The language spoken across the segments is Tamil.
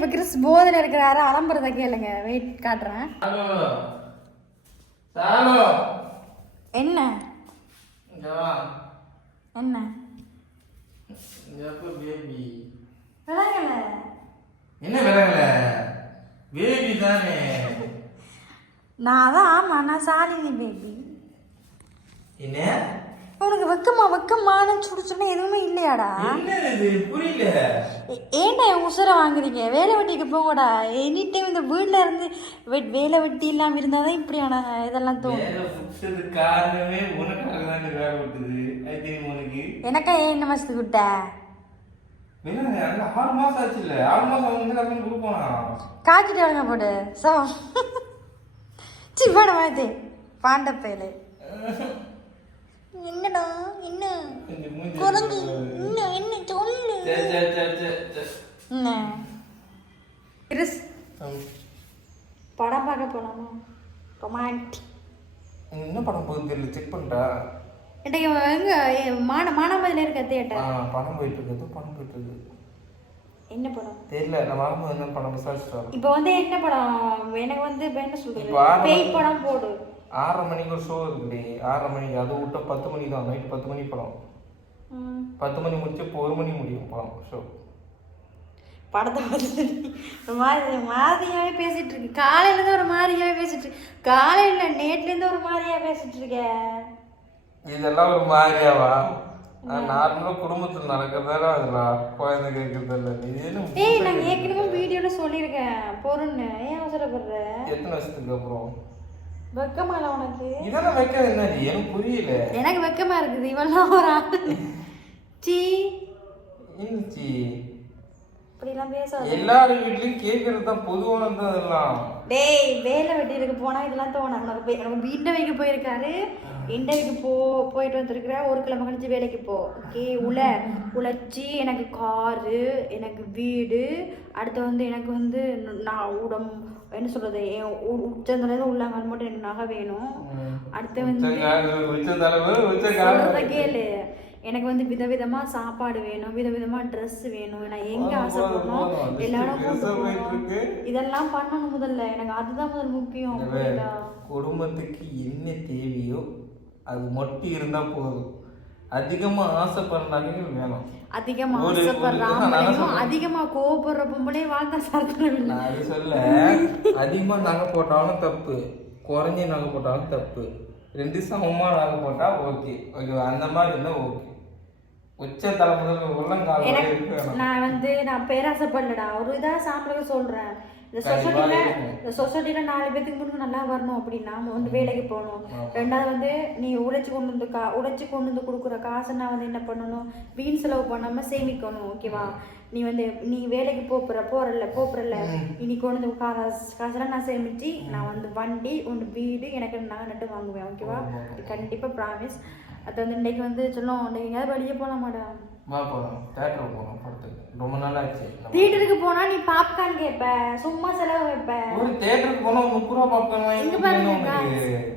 இப்ப கிறிஸ் போதில் இருக்கிறாரு. அலம்புறத கேளுங்க. வெயிட் காட்டுறேன். என்ன என்ன என்ன விலகல பேபி தானே. நான் தான். ஆமா நான் சாலினி பேபி. என்ன உனக்கு வெக்கமான சுடுச்சுன்னு எதுவுமே இல்லையாடா? புரியல. ஏன்டா உசுரை வாங்குறீங்க? வேலை வெட்டிக்கு போங்கடா. எனி டைம் இந்த வீட்டுல இருந்து வேலை வெட்டி இல்லாம இருந்தாதான் இப்படியான இதெல்லாம் தோணும். காரணமே உனக்காக தான் வேலை விட்டுது. உனக்கு எனக்கா என்ன மாசத்துக்கு விட்ட? 6 மாசம் ஆச்சு. இல்ல 6 மாசம் வந்து கொடுப்போம். காய்ச்சிட்டு வாங்க போடு. சோ சிப்பாட மாதிரி பாண்டப்பேலு. என்னடா என்ன குரங்கு என்ன என்ன சொல்லு. கிறிஸ் படம் பார்க்க போலாமா? ரொமான்டிக். என்ன படம் போகுது தெரியல. செக் பண்ணிட்டா? எங்க மானாமதுல இருக்க தியேட்டர். படம் போயிட்டு இருக்கு. என்ன படம் தெரியல. நான் வரும்போது என்ன படம் விசாரிச்சுட்டு. இப்போ வந்து என்ன படம்? எனக்கு வந்து என்ன சொல்றது, பேய் படம் போடு. 6:30 மணிக்கு ஒரு ஷோ இருக்குடி. 6:30 மணிக்கு. அது விட்டா 10 மணி தான். நைட் 10 மணி படம். 10 மணி முடிச்சு இப்போ 1 மணி முடியும் படம் ஷோ. படத்தை பார்த்து மாதிரியாவே பேசிட்டு இருக்கு. காலையிலேருந்து ஒரு மாதிரியாவே பேசிட்டு இருக்கு. காலையில நேற்றுலேருந்து ஒரு மாதிரியா பேசிட்டு இருக்க. இதெல்லாம் ஒரு மாதிரியாவா? நார்மலா குடும்பத்தில் நடக்கிறதால அதெல்லாம் குழந்தை கேட்கறதில்ல. ஏய் நான் ஏற்கனவே வீடியோல சொல்லியிருக்கேன் பொருன்னு. ஏன் அவசரப்படுற? எத்தனை வருஷத்துக்கு அப்புறம்? வெக்கமால உனக்கு? இதெல்லாம் வைக்க என்னடி எனக்கு புரியல. எனக்கு வெக்கமா இருக்குது. இவெல்லாம் ஒரு ஆளு. சீ இன்னிச்சி இப்படிலாம் பேசாத. எல்லாரும் வீட்லயும் கேட்கறது தான் பொதுவானது. அதெல்லாம் டேய் வேலை வெட்டிருக்கு போனா இதெல்லாம் தோணும். நம்ம இன்டர்வியூக்கு போயிருக்காரு. இன்டர்வியூக்கு போயிட்டு வந்துருக்குற. ஒரு கிழமை கழிச்சு வேலைக்கு போ. ஓகே உழைச்சி எனக்கு காரு, எனக்கு வீடு, அடுத்து வந்து எனக்கு வந்து நான் என்ன சொல்றது, உச்சந்தலையில உள்ளாங்க மட்டும் எனக்கு நகை வேணும். அடுத்து வந்து சொல்றத கேளு. எனக்கு வந்து விதவிதமா சாப்பாடு வேணும், விதவிதமா ட்ரெஸ் வேணும். நான் எங்க ஆசைப்படணும் எல்லாரும் இதெல்லாம் பண்ணணும் முதல்ல. எனக்கு அதுதான் முதல் முக்கியம். குடும்பத்துக்கு என்ன தேவையோ அது மட்டும் இருந்தா போதும். அதிகமா ஆசைப்படுறாங்க வேணும். அதிகமா ஆசைப்படுறாங்களையும் அதிகமா கோவப்படுற பொம்பளே வாழ்க்கை சாத்திரம் இல்லை. அது சொல்ல. அதிகமா நகை போட்டாலும் தப்பு, குறைஞ்சி நகை போட்டாலும் தப்பு. 2 சமமா நகை போட்டா ஓகே. அந்த மாதிரி இருந்தா ஓகே. உச்ச தலைமுறை உள்ளங்கால நான் பேராசைப்படலடா. ஒரு இதா சாம்பிளுக்கு சொல்றேன். இந்த சொசைட்டில 4 பேத்துக்கு முன்னுக்கு நல்லா வரணும் அப்படின்னா வந்து வேலைக்கு போகணும். 2வது வந்து நீ உழைச்சி கொண்டு வந்து கொடுக்குற காசை நான் வந்து என்ன பண்ணணும், வீண் செலவு பண்ணாம சேமிக்கணும். ஓகேவா? நீ வேலைக்கு போறல இனி கொண்டு வந்து காசெல்லாம் நான் சேமிச்சு நான் வந்து வண்டி ஒன்று வீடு எனக்கு நான் நட்டு வாங்குவேன். ஓகேவா? கண்டிப்பா ப்ராமிஸ். அது வந்து இன்னைக்கு வந்து சொல்லும். இன்னைக்கு எங்கேயாவது வெளியே போகலாமாடா? ரொம்ப நாள் ஆச்சு. தியேட்டருக்கு போனா நீ பாப்கார்ன் கேட்ப, சும்மா செலவு வைப்ப. ஒரு தியேட்டருக்கு போனா 30 ரூபா பாப்கார்ன் இங்க பாருங்க.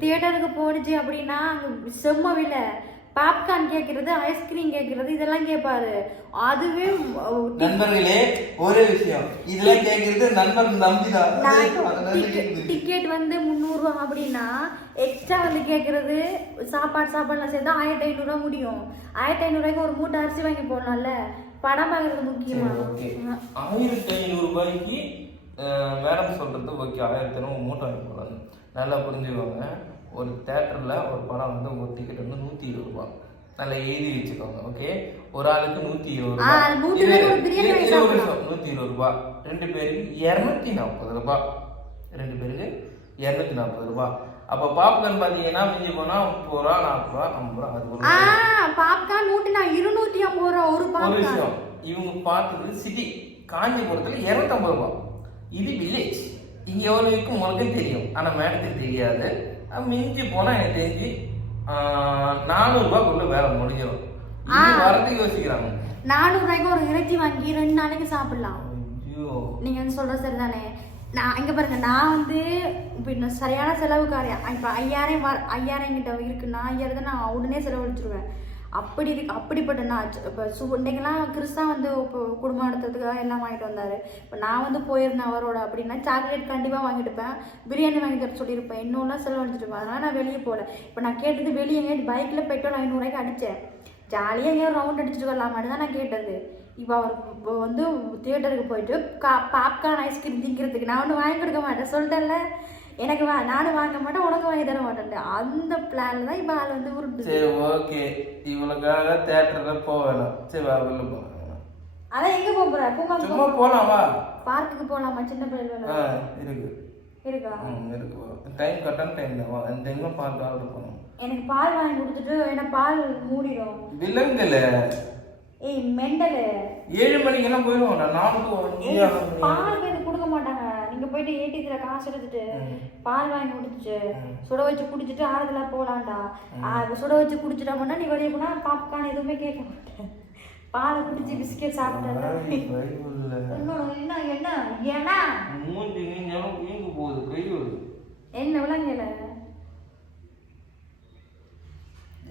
தியேட்டருக்கு போடுச்சு அப்படின்னா அங்க செம்ம விலை. பாப்கார்ன் கேட்கறது, ஐஸ்கிரீம் கேட்கறது, இதெல்லாம் கேட்பாரு. அதுவே நண்பர்களே ஒரே விஷயம், இதெல்லாம் கேட்கறது நண்பர் நம்பிதான். டிக்கெட் வந்து 300 ரூபா அப்படின்னா எக்ஸ்ட்ரா வந்து கேட்கறது சாப்பாடுலாம் சேர்ந்தா 1500 ரூபா முடியும். 1500 ரூபாய்க்கு ஒரு மூட்டை அரிசி வாங்கி போடலாம்ல. படம் பார்க்கறது முக்கியமா? 1500 ரூபாய்க்கு மேடம் சொல்றது ஓகே. 1500 மூட்டை வாங்கி போடலாம். நல்லா புரிஞ்சுக்கோங்க. ஒரு தேட்டரில் ஒரு படம் வந்து ஒரு டிக்கெட் வந்து 120 ரூபா. நல்லா எழுதி வச்சுக்கோங்க. ஓகே? ஒரு ஆளுக்கு 120 ரூபா. 120 ரூபா. 2 பேருக்கு 240 ரூபா. 2 பேருக்கு 240 ரூபா. அப்போ பாப்கார்ன் பார்த்தீங்கன்னா மிஞ்சி போனால் 30 ரூபா, 40 ரூபா, 50 ரூபா. அது பாப்கார்ன் 250 ரூபா ஒரு விஷயம். இவங்க பார்த்தது சிட்டி காஞ்சிபுரத்தில் 250 ரூபா. இது வில்லேஜ். இங்கே எவ்வளோ இருக்கும் உங்களுக்கு தெரியும், ஆனால் மேடத்துக்கு தெரியாது. மிஞ்சி போனால் எனக்கு தெரிஞ்சு 400 ரூபாய்க்குள்ள வேலை முடிஞ்சிடும். வரதுக்கு யோசிக்கிறாங்க. 400 ரூபாய்க்கு ஒரு இறைச்சி வாங்கி 2 நாளைக்கு சாப்பிடலாம். நீங்க வந்து சொல்ற சரிதானே? நான் இங்க பாருங்க, நான் வந்து இப்போ சரியான செலவுக்காரியா. இப்போ 5000 கிட்ட இருக்குன்னா 5000 தான் நான் உடனே செலவழிச்சிருவேன். அப்படி இருக்கு. அப்படிப்பட்ட நான் இப்போ இன்னைக்கெல்லாம் கிறிஸ்தான் வந்து இப்போ குடும்பம் நடத்துறதுக்காக எல்லாம் வாங்கிட்டு வந்தார். இப்போ நான் வந்து போயிருந்தேன் அவரோட அப்படின்னா சாக்லேட் கண்டிப்பாக வாங்கிட்டுப்பேன், பிரியாணி வாங்கி தர சொல்லியிருப்பேன், இன்னொன்னா செலவழிச்சிட்டு அதனால் நான் வெளியே போகல. இப்போ நான் கேட்டது வெளியே எங்கேயாவது பைக்கில் பெட்ரோல் 500 ரூபாய்க்கு அடித்தேன், ஜாலியாக எங்கேயாவது ரவுண்ட் அடிச்சுட்டு வரலாமான்னு தான் நான் கேட்டது. இப்போ அவர் இப்போ வந்து தியேட்டருக்கு போயிட்டு பாப்கார்ன் ஐஸ்கிரீம் திங்கிறதுக்கு நான் ஒன்றும் வாங்கி கொடுக்க மாட்டேன் சொல்லிட்டேன்ல, எனக்கு நானும் வாங்க மாட்டேன் உனக்கு வாங்கி தர மாட்டேன், அந்த பிளான் தான் இப்போ ஆள் வந்து உருட்டு. சரி ஓகே, இவளுக்காக தியேட்டர்ல போக வேணாம். சரி வா வெளில போகலாம். அதான் எங்கே போக போகிற? பூங்கா சும்மா போகலாம் வா. பார்க்குக்கு போகலாமா? சின்ன பிள்ளைகள் இருக்கு இருக்கா? இருக்கு. டைம் கரெக்டான டைம் தான். வா இந்த எங்கே பார்க்க ஆர்டர் பண்ணணும். எனக்கு பால் வாங்கி கொடுத்துட்டு ஏன்னா பால் மூடிடும். விலங்குல ஏய் மெண்டலு 7 மணிக்கெல்லாம் போயிடுவோம். நான் 4 பால் எனக்கு கொடுக்க மாட்டாங்க. நீங்க போயிட்டு ஏடிஎம்ல காசு எடுத்துட்டு பால் வாங்கி குடிச்சிட்டு சுட வச்சு குடிச்சிட்டு ஆறுதலா போலாம்டா. சுட வச்சு குடிச்சிட்டோம்னா நீ வெளியே போனா பாப்கார்ன் எதுவுமே கேட்க மாட்டேன். பாலை குடிச்சு பிஸ்கெட் சாப்பிட்டேன். என்ன என்ன ஏன்னா மூஞ்சி நீங்களும் வீங்கு போகுது, கை வருது. என்ன விளங்கல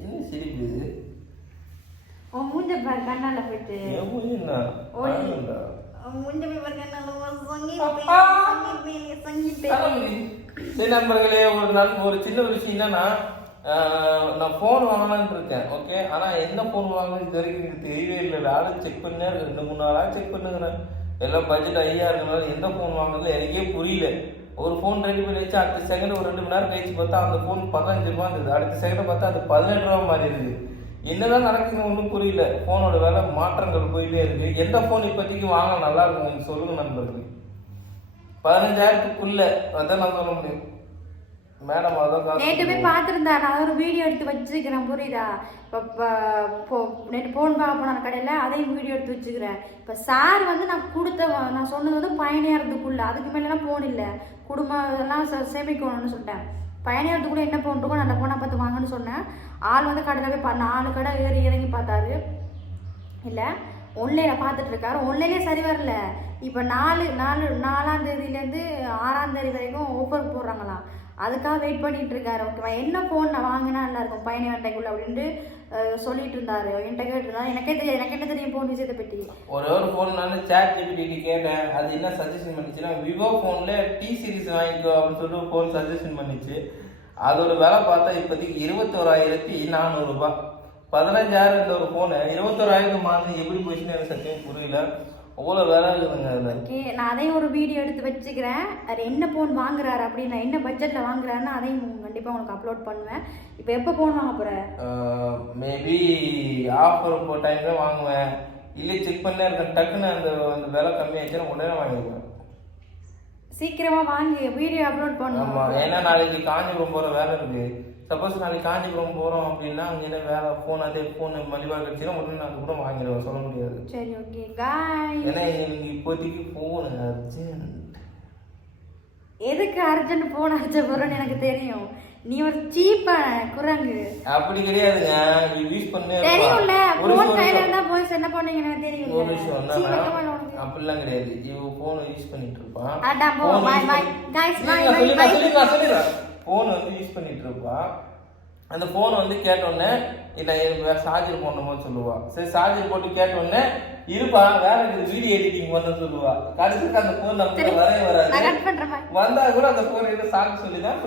என்ன சிரிக்குது? உன் மூஞ்ச பாரு கண்ணால போயிட்டு. சரி நண்பர்களே, ஒரு சின்ன விஷயம் என்னன்னா, நான் ஃபோன் வாங்கலான்னு இருக்கேன். ஓகே, ஆனால் என்ன ஃபோன் வாங்கணும் இது வரைக்கும் எனக்கு தெரியவே இல்லை. நானும் செக் பண்ணேன், 2-3 நாளாக செக் பண்ணுங்கிறேன். எல்லாம் பட்ஜெட் ஐயா இருக்கனால எந்த ஃபோன் வாங்குறது எனக்கே புரியல. ஒரு ஃபோன் ரெடி பண்ணி வச்சு அடுத்த செகண்ட் ஒரு 2 மணி நேரம் கழிச்சு பார்த்தா அந்த ஃபோன் 15 ரூபா இருந்தது. அடுத்த செகண்ட் பார்த்தா அது 17 ரூபா மாதிரி இருக்குது. என்னதான் நடக்குதுன்னு ஒன்றும் புரியல. ஃபோனோட வேலை மாற்றங்கள் போயிட்டே இருக்கு. எந்த ஃபோன் இப்போதைக்கு வாங்க நல்லா இருக்கும் சொல்லுங்க நண்பர்கள். 15,000க்குள்ள அதான் நான் சொல்ல முடியும். மேடம் அதான் நேற்று போய் பார்த்துருந்தா, நான் ஒரு வீடியோ எடுத்து வச்சுக்கிறேன் புரியுதா? இப்போ நேற்று ஃபோன் பார்க்க போன கடையில் அதையும் வீடியோ எடுத்து வச்சுக்கிறேன். இப்போ சார் வந்து நான் சொன்னது வந்து 15,000க்குள்ள, அதுக்கு மேலாம் ஃபோன் இல்லை, குடும்பம் இதெல்லாம் சேமிக்கணும்னு சொல்லிட்டேன். 15,000க்குள்ள என்ன ஃபோன் இருக்கோ நல்ல ஃபோனை பார்த்து வாங்கன்னு சொன்னேன். ஆள் வந்து கடையில் போய் 4 கடை ஏறி இறங்கி பார்த்தாரு, இல்லை ஒன்லைனில் பார்த்துட்டு இருக்காரு. ஒன்லைனே சரி வரல. இப்போ 4ஆம் தேதியிலேருந்து 6ஆம் தேதி வரைக்கும் ஆஃபர் போடுறாங்களாம், அதுக்காக வெயிட் பண்ணிட்டு இருக்காரு. ஓகேவா, என்ன ஃபோன் நான் வாங்கினா நல்லா இருக்கும் 15,000க்குள்ள அப்படின்ட்டு சொல்லிட்டு இருந்தாரு. என்கிட்ட கேட்டுருந்தாரு. எனக்கே தெரியாது, எனக்கு என்ன தெரியும் ஃபோன் விஷயத்தை பற்றி. ஒரு ஃபோன் நான் ChatGPT கேட்டேன். அது என்ன சஜஷன் பண்ணிச்சுன்னா, விவோ ஃபோன்ல T சீரிஸ் வாங்கிக்கோ அப்படின்னு சொல்லிட்டு ஃபோன் சஜஷன் பண்ணிச்சு. அதோட விலை பார்த்தா இப்போதைக்கு 21,400 ரூபாய். 15,000 இருந்த ஒரு ஃபோனை 21,000 மாதம் எப்படி போச்சுன்னு எனக்கு சத்தியம் புரியல. அவ்வளோ வேலை இருக்குதுங்க அதில். ஓகே, நான் அதையும் ஒரு வீடியோ எடுத்து வச்சுக்கிறேன். அது என்ன ஃபோன் வாங்குறாரு அப்படின்னு, என்ன பட்ஜெட்டில் வாங்குறாருன்னு அதையும் கண்டிப்பாக உங்களுக்கு அப்லோட் பண்ணுவேன். இப்போ எப்போ ஃபோன் வாங்க போகிறேன்? மேபி ஆஃபர் போ டைம் தான் வாங்குவேன். இல்லை செக் பண்ணே இருக்கேன். டக்குன்னு அந்த விலை கம்மியாச்சுன்னா உடனே வாங்கிடுவேன். சீக்கிரமாக வாங்கி வீடியோ அப்லோட் பண்ணுவோம். ஆமாம், ஏன்னா நாளைக்கு காஞ்சிபுரம் போகிற வேலை இருக்குது. சப்போஸ் நாளைக்கு காஞ்சிபுரம் போகிறோம் அப்படின்னா அங்கே என்ன வேலை ஃபோன் அதே ஃபோன் மலிவாக கிடச்சின்னா உடனே நான் கூட வாங்கிடுவேன், சொல்ல முடியாது. சரி ஓகே காய்ஸ், ஏன்னா நீங்கள் இப்போதைக்கு ஃபோன் அர்ஜென்ட். எதுக்கு அர்ஜென்ட் ஃபோன் அர்ஜென்ட் போகிறோன்னு எனக்கு தெரியும். நீ ஒரு சீப்பான குரங்கு. அப்படி கிடையாதுங்க, யூஸ் பண்ணே தெரியும்ல. ஃபோன் கையில இருந்தா போய் என்ன பண்ணீங்க எனக்கு தெரியும். ஒரு விஷயம் அப்படிலாம் கிடையாது. இவன் ஃபோனை யூஸ் பண்ணிட்டு இருப்பான். அடா போ bye bye guys bye bye சொல்லிடுறேன். ஃபோன் வந்து யூஸ் பண்ணிட்டு இருப்பான். அந்த ஃபோன் வந்து கேட்டோடனே இல்லை சார்ஜர் போடணுமோ சொல்லுவா. சரி சார்ஜர் போட்டு கேட்டோடனே இருப்பா வேலை வீடியோ எடிட்டிங் பண்ண சொல்லுவா. கடைசிக்கு அந்த ஃபோன் நம்ம வரவே வராது. வந்தா கூட அந்த ஃபோன் எடுத்து சார்ஜ் சொல்லி தான்